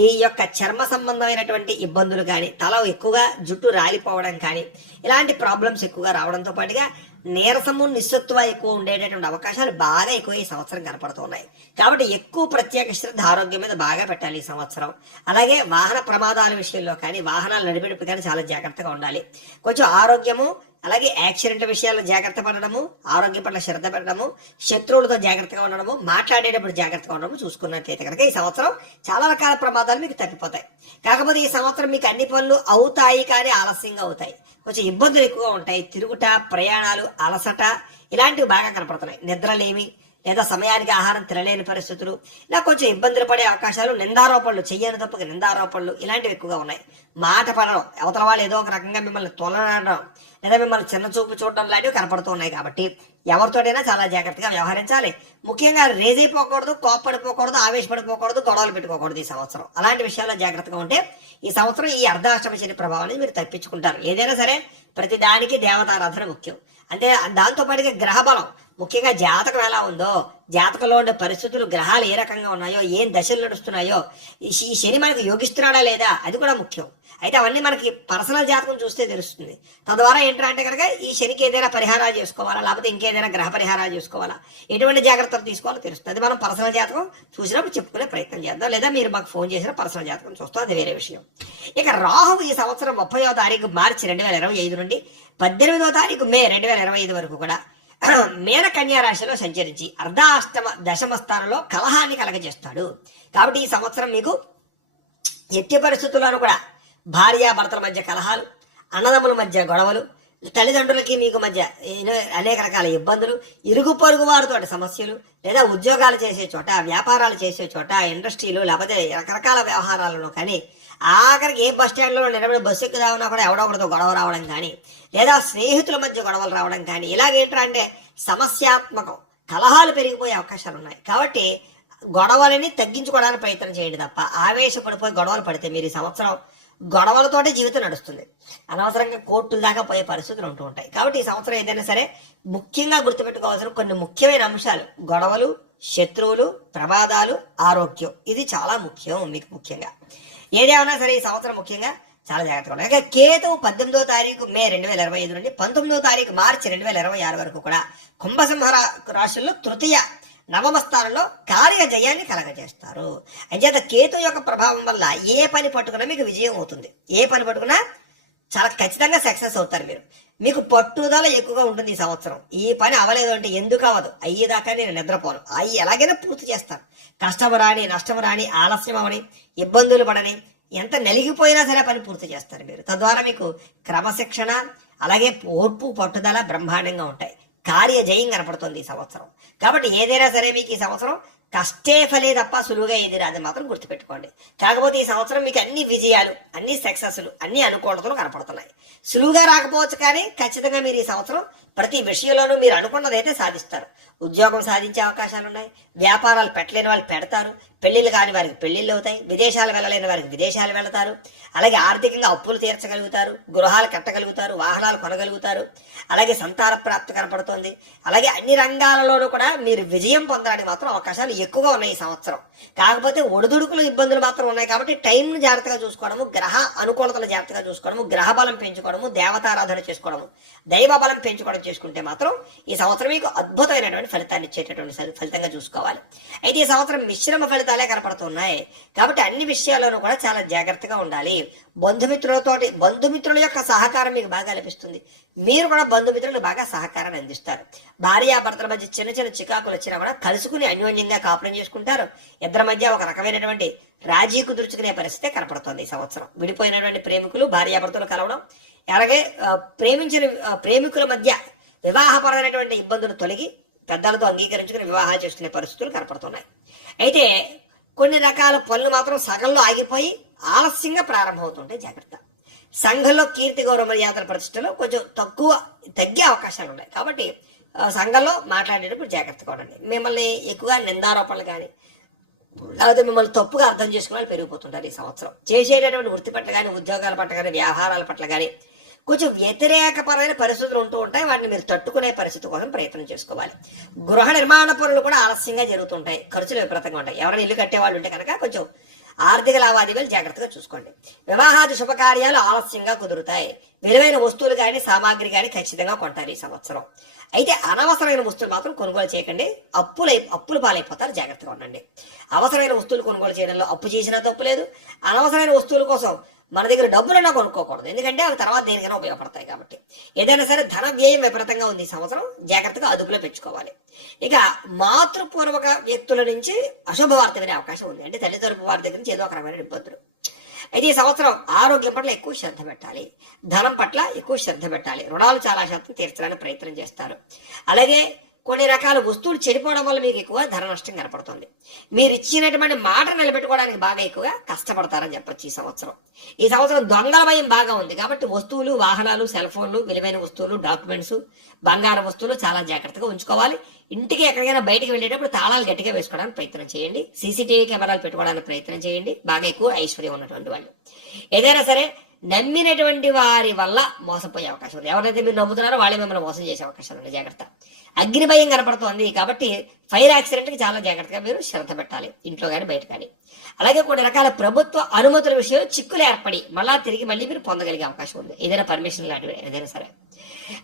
ఈ యొక్క చర్మ సంబంధమైనటువంటి ఇబ్బందులు కానీ తల ఎక్కువగా జుట్టు రాలిపోవడం కానీ ఇలాంటి ప్రాబ్లమ్స్ ఎక్కువగా రావడంతో పాటుగా నీరసము నిస్సత్వ ఎక్కువ ఉండేటటువంటి అవకాశాలు బాగా ఎక్కువ ఈ సంవత్సరం కనపడుతున్నాయి. కాబట్టి ఎక్కువ ప్రత్యేక శ్రద్ధ ఆరోగ్యం మీద బాగా పెట్టాలి ఈ సంవత్సరం. అలాగే వాహన ప్రమాదాల విషయంలో కానీ వాహనాలు నడిపేటప్పుడు కానీ చాలా జాగ్రత్తగా ఉండాలి. కొంచెం ఆరోగ్యము అలాగే యాక్సిడెంట్ విషయాల్లో జాగ్రత్త పడడము ఆరోగ్యం పట్ల శ్రద్ధ పెట్టడము శత్రువులతో జాగ్రత్తగా ఉండడము మాట్లాడేటప్పుడు జాగ్రత్తగా ఉండడము చూసుకున్నట్లయితే కనుక ఈ సంవత్సరం చాలా రకాల ప్రమాదాలు మీకు తప్పిపోతాయి. కాకపోతే ఈ సంవత్సరం మీకు అన్ని పనులు అవుతాయి కానీ ఆలస్యంగా అవుతాయి. కొంచెం ఇబ్బందులు ఎక్కువగా ఉంటాయి. తిరుగుట ప్రయాణాలు అలసట ఇలాంటివి బాగా కనపడుతున్నాయి. నిద్రలేమి లేదా సమయానికి ఆహారం తినలేని పరిస్థితులు ఇలా కొంచెం ఇబ్బందులు పడే అవకాశాలు నిందారోపణలు చెయ్యని తప్పక నిందారోపణలు ఇలాంటివి ఎక్కువగా ఉన్నాయి. మాట పడడం అవతల వాళ్ళు ఏదో ఒక రకంగా మిమ్మల్ని తొలనడం లేదా మిమ్మల్ని చిన్న చూపు చూడడం లాంటివి కనపడుతున్నాయి కాబట్టి ఎవరితోటైనా చాలా జాగ్రత్తగా వ్యవహరించాలి. ముఖ్యంగా రేజ్ అయిపోకూడదు కోప్పడిపోకూడదు ఆవేశపడిపోకూడదు గొడవలు పెట్టుకోకూడదు ఈ సంవత్సరం. అలాంటి విషయాల్లో జాగ్రత్తగా ఉంటే ఈ సంవత్సరం ఈ అర్ధాష్టమ శని ప్రభావాన్ని మీరు తప్పించుకుంటారు. ఏదైనా సరే ప్రతి దానికి దేవతారాధన ముఖ్యం. అంటే దాంతో పాటుగా గ్రహ బలం ముఖ్యంగా జాతకం ఎలా ఉందో జాతకంలో ఉండే పరిస్థితులు గ్రహాలు ఏ రకంగా ఉన్నాయో ఏం దశలు నడుస్తున్నాయో ఈ శని మనకు యోగిస్తున్నాడా లేదా అది కూడా ముఖ్యం. అయితే అవన్నీ మనకి పర్సనల్ జాతకం చూస్తే తెలుస్తుంది. తద్వారా ఏంటంటే కనుక ఈ శనికి ఏదైనా పరిహారాలు చేసుకోవాలా లేకపోతే ఇంకేదైనా గ్రహ పరిహారాలు చేసుకోవాలా ఎటువంటి జాగ్రత్తలు తీసుకోవాలో తెలుస్తుంది. అది మనం పర్సనల్ జాతకం చూసినప్పుడు చెప్పుకునే ప్రయత్నం చేద్దాం లేదా మీరు మాకు ఫోన్ చేసిన పర్సనల్ జాతకం చూస్తాం అది వేరే విషయం. ఇక రాహు ఈ సంవత్సరం ముప్పయో తారీఖు మార్చి రెండు వేల ఇరవై ఐదు నుండి పద్దెనిమిదో తారీఖు మే రెండు వేల ఇరవై ఐదు వరకు కూడా మీన రాశిలో సంచరించి అర్ధాష్టమ దశమ స్థానంలో కలహాన్ని కలగజేస్తాడు. కాబట్టి ఈ సంవత్సరం మీకు ఎట్టి పరిస్థితుల్లోనూ కూడా భార్యాభర్తల మధ్య కలహాలు అన్నదమ్ముల మధ్య గొడవలు తల్లిదండ్రులకి మీకు మధ్య అనేక రకాల ఇబ్బందులు ఇరుగు పొరుగు వారితో సమస్యలు లేదా ఉద్యోగాలు చేసే చోట వ్యాపారాలు చేసే చోట ఇండస్ట్రీలు లేకపోతే రకరకాల వ్యవహారాలను కానీ ఆఖరికి ఏ బస్ స్టాండ్లో నిలబడి బస్సు ఎక్కుదామన్నా కూడా ఎవడో ఒకరితో గొడవ రావడం కానీ లేదా స్నేహితుల మధ్య గొడవలు రావడం కానీ ఇలాగేంట్రా అంటే సమస్యాత్మకం కలహాలు పెరిగిపోయే అవకాశాలు ఉన్నాయి. కాబట్టి గొడవలని తగ్గించుకోవడానికి ప్రయత్నం చేయండి తప్ప ఆవేశపడిపోయి గొడవలు పడితే మీరు ఈ సంవత్సరం గొడవలతోటే జీవితం నడుస్తుంది. అనవసరంగా కోర్టుల దాకా పోయే పరిస్థితులు ఉంటూ ఉంటాయి. కాబట్టి ఈ సంవత్సరం ఏదైనా సరే ముఖ్యంగా గుర్తుపెట్టుకోవాల్సిన కొన్ని ముఖ్యమైన అంశాలు. గొడవలు శత్రువులు ప్రమాదాలు ఆరోగ్యం. ఇది చాలా ముఖ్యం మీకు ముఖ్యంగా. ఏదేమైనా సరే ఈ సంవత్సరం ముఖ్యంగా చాలా జాగ్రత్తగా ఉండాలి. ఇక కేతువు పద్దెనిమిదో తారీఖు మే రెండు వేల ఇరవై ఐదు నుండి పంతొమ్మిదో తారీఖు మార్చి రెండు వేల ఇరవై ఆరు వరకు కూడా కుంభసింహ రాశుల్లో తృతీయ నవమ స్థానంలో కార్య జయాన్ని కలగజేస్తారు. అంచేత కేతు యొక్క ప్రభావం వల్ల ఏ పని పట్టుకున్నా మీకు విజయం అవుతుంది. ఏ పని పట్టుకున్నా చాలా ఖచ్చితంగా సక్సెస్ అవుతారు మీరు. మీకు పట్టుదల ఎక్కువగా ఉంటుంది ఈ సంవత్సరం. ఈ పని అవ్వలేదు అంటే ఎందుకు అవ్వదు? అయ్యేదాకా నేను నిద్రపోను. అవి ఎలాగైనా పూర్తి చేస్తాను. కష్టము రాని నష్టం రాని ఆలస్యం అవని ఇబ్బందులు పడని ఎంత నలిగిపోయినా సరే పని పూర్తి చేస్తారు మీరు. తద్వారా మీకు క్రమశిక్షణ అలాగే ఓర్పు పట్టుదల బ్రహ్మాండంగా ఉంటాయి. కార్యజయం కనపడుతుంది ఈ సంవత్సరం. కాబట్టి ఏదైనా సరే మీకు ఈ సంవత్సరం కష్టే ఫలే తప్ప సులువుగా ఏది రాదు మాత్రం గుర్తుపెట్టుకోండి. కాకపోతే ఈ సంవత్సరం మీకు అన్ని విజయాలు అన్ని సక్సెస్లు అన్ని అనుకూలతలు కనపడుతున్నాయి. సులువుగా రాకపోవచ్చు కానీ ఖచ్చితంగా మీరు ఈ సంవత్సరం ప్రతి విషయంలోనూ మీరు అనుకున్నదైతే సాధిస్తారు. ఉద్యోగం సాధించే అవకాశాలు ఉన్నాయి. వ్యాపారాలు పెట్టలేని వాళ్ళు పెడతారు. పెళ్ళిళ్ళు కాని వారికి పెళ్ళిళ్ళు అవుతాయి. విదేశాలు వెళ్ళలేని వారికి విదేశాలు వెళతారు. అలాగే ఆర్థికంగా అప్పులు తీర్చగలుగుతారు. గృహాలు కట్టగలుగుతారు. వాహనాలు కొనగలుగుతారు. అలాగే సంతాన ప్రాప్తి కనపడుతుంది. అలాగే అన్ని రంగాలలోనూ కూడా మీరు విజయం పొందడానికి మాత్రం అవకాశాలు ఎక్కువగా ఉన్నాయి ఈ సంవత్సరం. కాకపోతే ఒడిదుడుకులు ఇబ్బందులు మాత్రం ఉన్నాయి కాబట్టి టైంను జాగ్రత్తగా చూసుకోవడము గ్రహ అనుకూలతలు జాగ్రత్తగా చూసుకోవడము గ్రహ బలం పెంచుకోవడము దేవతారాధన చేసుకోవడము దైవ బలం పెంచుకోవడం చేసుకుంటే మాత్రం ఈ సంవత్సరం మీకు అద్భుతమైనటువంటి ఫలితాన్ని ఇచ్చేటటువంటి ఫలితంగా చూసుకోవాలి. అయితే ఈ సంవత్సరం మిశ్రమ ఫలితాలే కనపడుతున్నాయి. కాబట్టి అన్ని విషయాల్లోనూ కూడా చాలా జాగ్రత్తగా ఉండాలి. బంధుమిత్రులతోటి బంధుమిత్రుల యొక్క సహకారం మీకు బాగా లభిస్తుంది మీరు కూడా బంధుమిత్రులు బాగా సహకారాన్ని అందిస్తారు. భార్యాభర్తల మధ్య చిన్న చిన్న చికాకులు వచ్చినా కూడా కలుసుకుని అన్యోన్యంగా కాపురం చేసుకుంటారు. ఇద్దరి మధ్య ఒక రకమైనటువంటి రాజీ కుదుర్చుకునే పరిస్థితి కనపడుతోంది ఈ సంవత్సరం. విడిపోయినటువంటి ప్రేమికులు భార్యాభర్తలు కలవడం అలాగే ప్రేమించిన ప్రేమికుల మధ్య వివాహపరమైనటువంటి ఇబ్బందులు తొలగి పెద్దలతో అంగీకరించుకుని వివాహాలు చేసుకునే పరిస్థితులు కనపడుతున్నాయి. అయితే కొన్ని రకాల పనులు మాత్రం సగంలో ఆగిపోయి ఆలస్యంగా ప్రారంభమవుతుంటే జాగ్రత్త. సంఘంలో కీర్తి గౌరవ మర్యాదల ప్రతిష్టలు కొంచెం తక్కువ తగ్గే అవకాశాలు ఉన్నాయి. కాబట్టి సంఘంలో మాట్లాడేటప్పుడు జాగ్రత్తగా ఉండండి. మిమ్మల్ని ఎక్కువగా నిందారోపణలు కానీ లేకపోతే మిమ్మల్ని తప్పుగా అర్థం చేసుకునే పెరిగిపోతుంటారు ఈ సంవత్సరం. చేసేటటువంటి వృత్తి పట్ల కానీ ఉద్యోగాల పట్ల కానీ వ్యవహారాల పట్ల కానీ కొంచెం వ్యతిరేకపరమైన పరిస్థితులు ఉంటూ ఉంటాయి. వాటిని మీరు తట్టుకునే పరిస్థితి కోసం ప్రయత్నం చేసుకోవాలి. గృహ నిర్మాణ పనులు కూడా ఆలస్యంగా జరుగుతుంటాయి. ఖర్చులు విపరీతంగా ఉంటాయి. ఎవరైనా ఇల్లు కట్టేవాళ్ళు ఉంటే కనుక కొంచెం ఆర్థిక లావాదేవీలు జాగ్రత్తగా చూసుకోండి. వివాహాది శుభకార్యాలు ఆలస్యంగా కుదురుతాయి. విలువైన వస్తువులు కానీ సామాగ్రి కానీ ఖచ్చితంగా కొంటారు ఈ సంవత్సరం. అయితే అనవసరమైన వస్తువులు మాత్రం కొనుగోలు చేయకండి. అప్పులై అప్పులు పాలైపోతారు. జాగ్రత్తగా ఉండండి. అవసరమైన వస్తువులు కొనుగోలు చేయడంలో అప్పు చేసినా తప్పు లేదు. అనవసరమైన వస్తువుల కోసం మన దగ్గర డబ్బులైనా కొనుక్కోకూడదు. ఎందుకంటే అవి తర్వాత దేనికైనా ఉపయోగపడతాయి కాబట్టి. ఏదైనా సరే ధన వ్యయం విపరీతంగా ఉంది ఈ సంవత్సరం జాగ్రత్తగా అదుపులో పెంచుకోవాలి ఇక మాతృపూర్వక వ్యక్తుల నుంచి అశుభ వార్త వినే అవకాశం ఉంది. అంటే తల్లిదండ్రుల వారి దగ్గర నుంచి ఏదో ఒక రకమైన ఇబ్బందులు. అయితే ఈ సంవత్సరం ఆరోగ్యం పట్ల ఎక్కువ శ్రద్ధ పెట్టాలి. ధనం పట్ల ఎక్కువ శ్రద్ధ పెట్టాలి. రుణాలు చాలా శాతం తీర్చడానికి ప్రయత్నం చేస్తారు. అలాగే కొన్ని రకాల వస్తువులు చెడిపోవడం వల్ల మీకు ఎక్కువ ధర నష్టం కనపడుతుంది. మీరు ఇచ్చినటువంటి మాట నిలబెట్టుకోవడానికి బాగా ఎక్కువగా కష్టపడతారని చెప్పొచ్చు ఈ సంవత్సరం. ఈ సంవత్సరం దొంగల భయం బాగా ఉంది కాబట్టి వస్తువులు వాహనాలు సెల్ ఫోన్లు విలువైన వస్తువులు డాక్యుమెంట్స్ బంగారు వస్తువులు చాలా జాగ్రత్తగా ఉంచుకోవాలి. ఇంటికి ఎక్కడికైనా బయటికి వెళ్ళేటప్పుడు తాళాలు గట్టిగా వేసుకోవడానికి ప్రయత్నం చేయండి. సీసీటీవీ కెమెరాలు పెట్టుకోవడానికి ప్రయత్నం చేయండి. బాగా ఎక్కువ ఐశ్వర్యం ఉన్నటువంటి వాళ్ళు. ఏదైనా సరే నమ్మినటువంటి వారి వల్ల మోసపోయే అవకాశం ఉంది. ఎవరైతే మీరు నమ్ముతున్నారో వాళ్ళే మిమ్మల్ని మోసం చేసే అవకాశం ఉంది. జాగ్రత్త. అగ్ని భయం కనపడుతోంది కాబట్టి ఫైర్ యాక్సిడెంట్కి చాలా జాగ్రత్తగా మీరు శ్రద్ధ పెట్టాలి. ఇంట్లో కానీ బయట కానీ అలాగే కొన్ని రకాల ప్రభుత్వ అనుమతుల విషయంలో చిక్కులు ఏర్పడి మళ్ళా తిరిగి మళ్ళీ మీరు పొందగలిగే అవకాశం ఉంది. ఏదైనా పర్మిషన్ లాంటివి ఏదైనా సరే.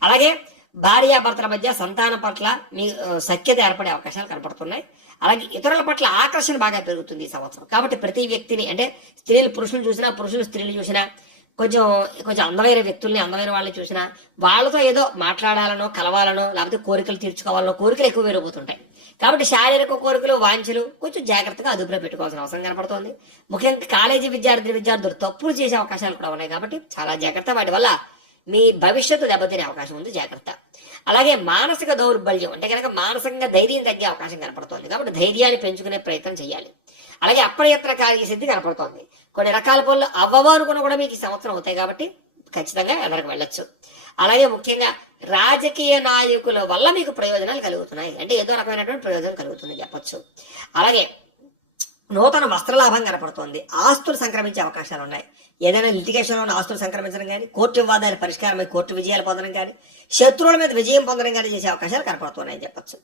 అలాగే భార్యాభర్తల మధ్య సంతానం పట్ల మీ సఖ్యత ఏర్పడే అవకాశాలు కనపడుతున్నాయి. అలాగే ఇతరుల పట్ల ఆకర్షణ బాగా పెరుగుతుంది ఈ సంవత్సరం. కాబట్టి ప్రతి వ్యక్తిని అంటే స్త్రీలు పురుషులు చూసినా పురుషులు స్త్రీలు చూసినా కొంచెం కొంచెం అందమైన వ్యక్తుల్ని అందమైన వాళ్ళని చూసినా వాళ్ళతో ఏదో మాట్లాడాలనో కలవాలనో లేకపోతే కోరికలు తీర్చుకోవాలనో కోరికలు ఎక్కువ పెరిగిపోతుంటాయి కాబట్టి శారీరక కోరికలు వాంఛలు కొంచెం జాగ్రత్తగా అదుపులో పెట్టుకోవాల్సిన అవసరం కనపడుతోంది. ముఖ్యంగా కాలేజీ విద్యార్థి విద్యార్థులు తప్పులు చేసే అవకాశాలు కూడా ఉన్నాయి కాబట్టి చాలా జాగ్రత్త. వాటి వల్ల మీ భవిష్యత్తు దెబ్బతినే అవకాశం ఉంది. జాగ్రత్త. అలాగే మానసిక దౌర్బల్యం అంటే కనుక మానసికంగా ధైర్యం తగ్గే అవకాశం కనపడుతోంది. కాబట్టి ధైర్యాన్ని పెంచుకునే ప్రయత్నం చేయాలి. అలాగే అప్రయత్న కార్యసిద్ధి కనపడుతోంది. కొన్ని రకాల పనులు అవ్వవు అనుకున్న కూడా మీకు ఈ సంవత్సరం అవుతాయి కాబట్టి ఖచ్చితంగా ఎదరికి వెళ్ళొచ్చు. అలాగే ముఖ్యంగా రాజకీయ నాయకుల వల్ల మీకు ప్రయోజనాలు కలుగుతున్నాయి. అంటే ఏదో రకమైనటువంటి ప్రయోజనం కలుగుతుంది చెప్పచ్చు. అలాగే నూతన వస్త్రలాభం కనపడుతోంది. ఆస్తులు సంక్రమించే అవకాశాలు ఉన్నాయి. ఏదైనా లిటిగేషన్లో ఉన్న ఆస్తులు సంక్రమించడం కానీ కోర్టు వివాదాలు పరిష్కారమై కోర్టు విజయాలు పొందడం కానీ శత్రువుల మీద విజయం పొందడం కానీ చేసే అవకాశాలు కనపడుతున్నాయని చెప్పచ్చు.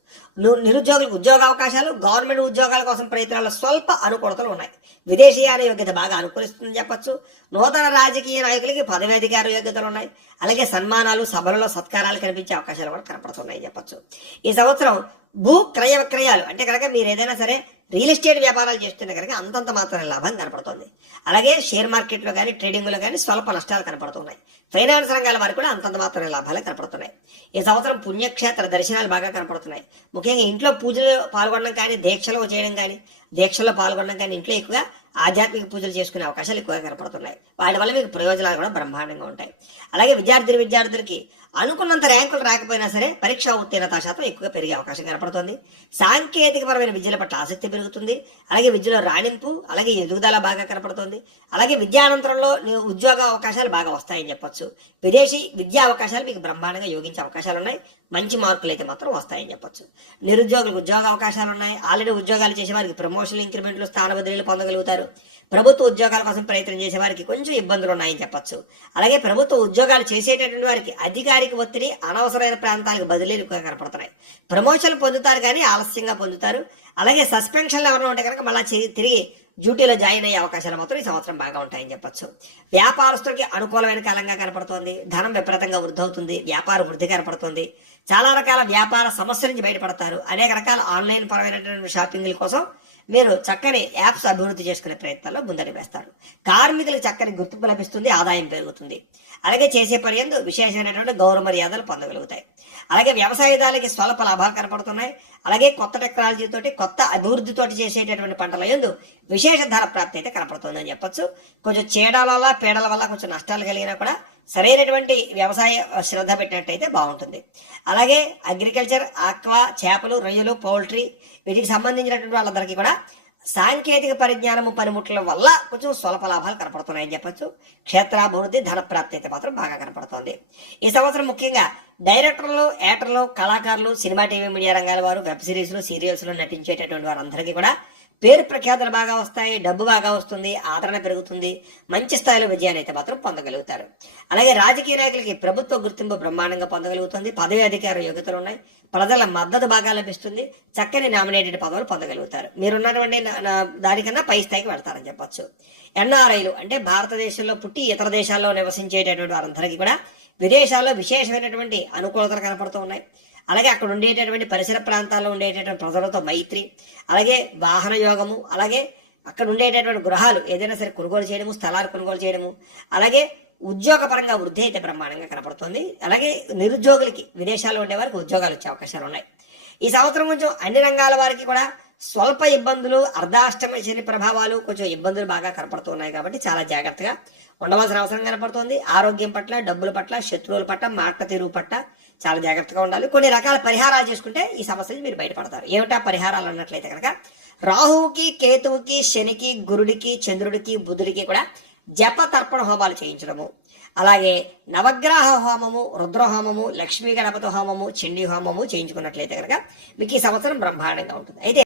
నిరుద్యోగులకు ఉద్యోగ అవకాశాలు గవర్నమెంట్ ఉద్యోగాల కోసం ప్రయత్నాలు స్వల్ప అనుకూలతలు ఉన్నాయి. విదేశీయాన యోగ్యత బాగా అనుకూలిస్తుందని చెప్పచ్చు. నూతన రాజకీయ నాయకులకి పదవి అధికార యోగ్యతలు ఉన్నాయి. అలాగే సన్మానాలు సభలలో సత్కారాలు కనిపించే అవకాశాలు కూడా కనపడుతున్నాయి చెప్పచ్చు. ఈ సంవత్సరం భూ క్రయ విక్రయాలు అంటే కనుక మీరు ఏదైనా సరే రియల్ ఎస్టేట్ వ్యాపారాలు చేస్తున్న కనుక అంతంత మాత్రం లాభం కనపడుతుంది. అలాగే షేర్ మార్కెట్లో కానీ ట్రేడింగ్లో కానీ స్వల్ప నష్టాలు కనపడుతున్నాయి. ఫైనాన్స్ రంగాల వారికి కూడా అంతంత మాత్రమే లాభాలు కనపడుతున్నాయి. ఈ సంవత్సరం పుణ్యక్షేత్ర దర్శనాలు బాగా కనపడుతున్నాయి. ముఖ్యంగా ఇంట్లో పూజలు పాల్గొనడం కానీ దీక్షలో చేయడం కానీ దీక్షల్లో పాల్గొనడం కానీ ఇంట్లో ఎక్కువగా ఆధ్యాత్మిక పూజలు చేసుకునే అవకాశాలు ఎక్కువగా కనపడుతున్నాయి. వాటి వల్ల మీకు ప్రయోజనాలు కూడా బ్రహ్మాండంగా ఉంటాయి. అలాగే విద్యార్థులు విద్యార్థులకి అనుకున్నంత ర్యాంకులు రాకపోయినా సరే పరీక్ష ఉత్తీర్ణత శాతం ఎక్కువగా పెరిగే అవకాశం కనపడుతుంది. సాంకేతికపరమైన విద్యల పట్ల ఆసక్తి పెరుగుతుంది. అలాగే విద్యలో రాణింపు అలాగే ఎదుగుదల బాగా కనపడుతుంది. అలాగే విద్యానంతరంలో ఉద్యోగ అవకాశాలు బాగా వస్తాయని చెప్పొచ్చు. విదేశీ విద్యా అవకాశాలు మీకు బ్రహ్మాండంగా యోగించే అవకాశాలు ఉన్నాయి. మంచి మార్కులు అయితే మాత్రం వస్తాయని చెప్పొచ్చు. నిరుద్యోగులకు ఉద్యోగ అవకాశాలు ఉన్నాయి. ఆల్రెడీ ఉద్యోగాలు చేసే వారికి ప్రమోషన్ ఇంక్రిమెంట్లు స్థాన బదిలీలు పొందగలుగుతారు. ప్రభుత్వ ఉద్యోగాల కోసం ప్రయత్నం చేసే వారికి కొంచెం ఇబ్బందులు ఉన్నాయని చెప్పచ్చు. అలాగే ప్రభుత్వ ఉద్యోగాలు చేసేటటువంటి వారికి అధికారిక ఒత్తిడి అనవసరమైన ప్రాంతాలకు బదిలీలు కనపడుతున్నాయి. ప్రమోషన్లు పొందుతారు కానీ ఆలస్యంగా పొందుతారు. అలాగే సస్పెన్షన్లు ఎవరైనా ఉంటే కనుక మళ్ళీ తిరిగి డ్యూటీలో జాయిన్ అయ్యే అవకాశాలు మాత్రం ఈ సంవత్సరం బాగా ఉంటాయని చెప్పొచ్చు. వ్యాపారస్తులకి అనుకూలమైన కాలంగా కనపడుతోంది. ధనం విపరీతంగా వృద్ధి అవుతుంది వ్యాపార వృద్ధి కనపడుతుంది. చాలా రకాల వ్యాపార సమస్యల నుంచి బయటపడతారు. అనేక రకాల ఆన్లైన్ పరమైనటువంటి షాపింగ్ల కోసం మీరు చక్కని యాప్స్ అభివృద్ధి చేసుకునే ప్రయత్నాల్లో ముందడి వేస్తారు. కార్మికులకు చక్కని గుర్తింపు లభిస్తుంది ఆదాయం పెరుగుతుంది. అలాగే చేసే పని యందు విశేషమైనటువంటి గౌరవ మర్యాదలు పొందగలుగుతాయి. అలాగే వ్యవసాయదారులకి స్వల్ప లాభాలు కనపడుతున్నాయి. అలాగే కొత్త టెక్నాలజీతోటి కొత్త అభివృద్ధితోటి చేసేటటువంటి పంటల యందు విశేష ధర ప్రాప్తి అయితే కనపడుతుందని చెప్పొచ్చు. కొంచెం చీడల వల్ల పీడల వల్ల కొంచెం నష్టాలు కలిగినా కూడా సరైనటువంటి వ్యవసాయ శ్రద్ధ పెట్టినట్టయితే బాగుంటుంది. అలాగే అగ్రికల్చర్ ఆక్వా చేపలు రొయ్యలు పౌల్ట్రీ వీటికి సంబంధించినటువంటి వాళ్ళందరికీ కూడా సాంకేతిక పరిజ్ఞానము పనిముట్ల వల్ల కొంచెం స్వల్ప లాభాలు కనపడుతున్నాయని చెప్పొచ్చు. క్షేత్రాభివృద్ధి ధన ప్రాప్తి అయితే మాత్రం బాగా కనపడుతోంది. ఈ సంవత్సరం ముఖ్యంగా డైరెక్టర్లు యాక్టర్లు కళాకారులు సినిమా టీవీ మీడియా రంగాల వారు వెబ్ సిరీస్లు సీరియల్స్లో నటించేటటువంటి వారందరికీ కూడా పేరు ప్రఖ్యాతలు బాగా వస్తాయి డబ్బు బాగా వస్తుంది ఆదరణ పెరుగుతుంది మంచి స్థాయిలో విజయాన్ని అయితే మాత్రం పొందగలుగుతారు. అలాగే రాజకీయ నాయకులకి ప్రభుత్వ గుర్తింపు బ్రహ్మాండంగా పొందగలుగుతుంది. పదవి అధికార యోగ్యతలు ఉన్నాయి. ప్రజల మద్దతు బాగా లభిస్తుంది చక్కని నామినేటెడ్ పదవులు పొందగలుగుతారు. మీరున్నటువంటి దానికన్నా పై స్థాయికి వెళ్తారని చెప్పొచ్చు. ఎన్ఆర్ఐలు అంటే భారతదేశంలో పుట్టి ఇతర దేశాల్లో నివసించేటటువంటి వారందరికీ కూడా విదేశాల్లో విశేషమైనటువంటి అనుకూలతలు కనపడుతూ ఉన్నాయి. అలాగే అక్కడ ఉండేటటువంటి పరిసర ప్రాంతాల్లో ఉండేటటువంటి ప్రజలతో మైత్రి అలాగే వాహన యోగము అలాగే అక్కడ ఉండేటటువంటి గృహాలు ఏదైనా సరే కొనుగోలు చేయడము స్థలాలు కొనుగోలు చేయడము అలాగే ఉద్యోగపరంగా వృద్ధి అయితే బ్రహ్మాండంగా కనపడుతుంది. అలాగే నిరుద్యోగులకి విదేశాల్లో ఉండే వారికి ఉద్యోగాలు వచ్చే అవకాశాలు ఉన్నాయి. ఈ సంవత్సరం కొంచెం అన్ని రంగాల వారికి కూడా స్వల్ప ఇబ్బందులు అర్ధాష్టమ శని ప్రభావాలు కొంచెం ఇబ్బందులు బాగా కనపడుతూ ఉన్నాయి కాబట్టి చాలా జాగ్రత్తగా ఉండవలసిన అవసరం కనపడుతుంది. ఆరోగ్యం పట్ల డబ్బుల పట్ల శత్రువుల పట్ల మాట తీరు పట్ల చాలా జాగ్రత్తగా ఉండాలి. కొన్ని రకాల పరిహారాలు చేసుకుంటే ఈ సమస్య నుంచి మీరు బయటపడతారు. ఏమిటా పరిహారాలు అన్నట్లయితే కనుక రాహువుకి కేతువుకి శనికి గురుడికి చంద్రుడికి బుధుడికి కూడా జప తర్పణ హోమాలు చేయించడము. అలాగే నవగ్రహ హోమము రుద్ర హోమము లక్ష్మీ గణపతి హోమము చండీ హోమము చేయించుకున్నట్లయితే కనుక మీకు ఈ సంవత్సరం బ్రహ్మాండంగా ఉంటుంది. అయితే